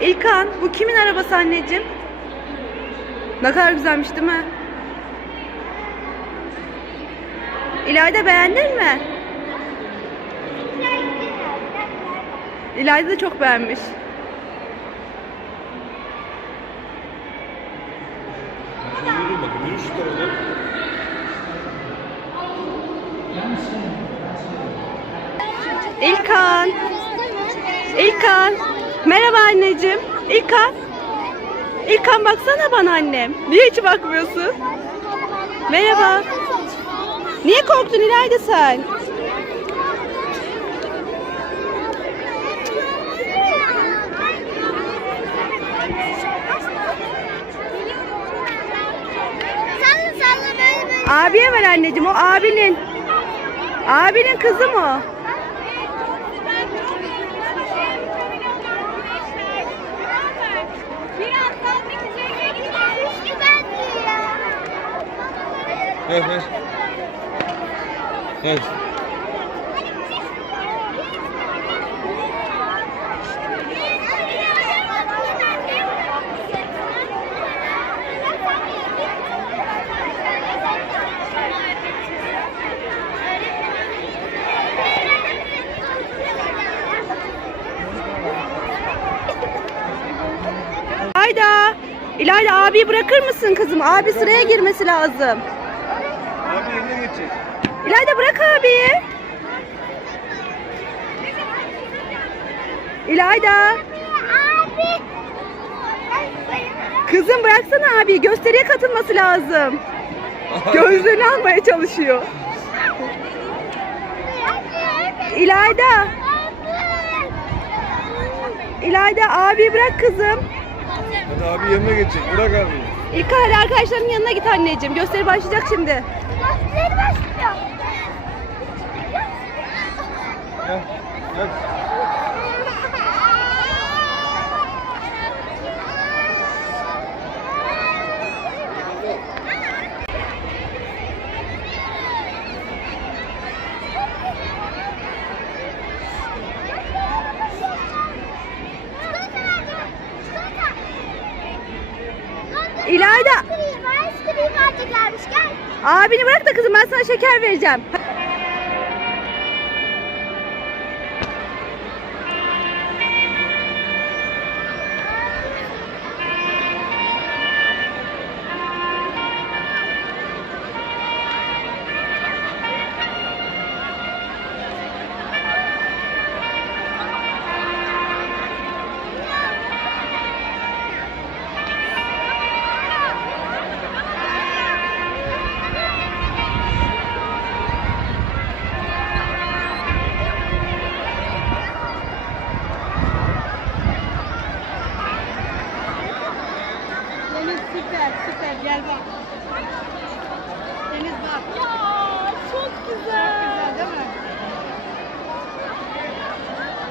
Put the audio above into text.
İlkan bu kimin arabası anneciğim? Ne kadar güzelmiş değil mi? İlayda beğendin mi? İlayda da çok beğenmiş. İlkan. İlkan. Merhaba anneciğim. İlkan. İlkan baksana bana annem. Niye hiç bakmıyorsun? Merhaba. Niye korktun İlayda sen? Abiye ver anneciğim o abinin. Abinin kızı mı Ver ver. İlayda abi bırakır mısın kızım? Abi sıraya girmesi lazım. Abi yerine geçecek. İlayda bırak abiyi. İlayda. Abi. Kızım bıraksana abi. Gösteriye katılması lazım. Gözlüğünü almaya çalışıyor. İlayda. İlayda abi bırak kızım. Hadi abi yerine geçecek. Bırak abi. İlk hadi arkadaşlarının yanına git anneciğim. Gösteri başlayacak şimdi. Gösteri başlıyor. Gel. Gel. İlayda. Ice cream, ice cream alacaklarmış gel. Abini bırak da kızım ben sana şeker vereceğim. Super, super, bien